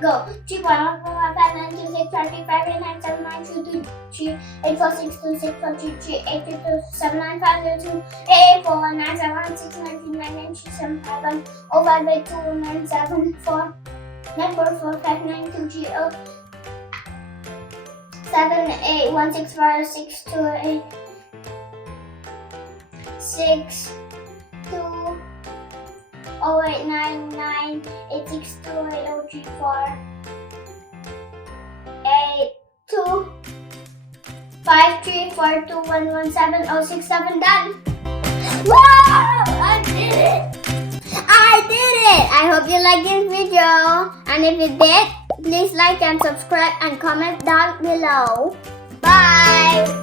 Go. 3, 5, 6, 2, 8, 4, 9, 7, 6, 5, 0, 2, 4, 8, 9, 9, 8, 6, 2, 8, 0, 2, 4. 8, 2, 5, 3, 4, 2, 1, 1, 7, 0, 6, 7, done. Wow! I hope you like this video. And if you did, please like and subscribe and comment down below. Bye!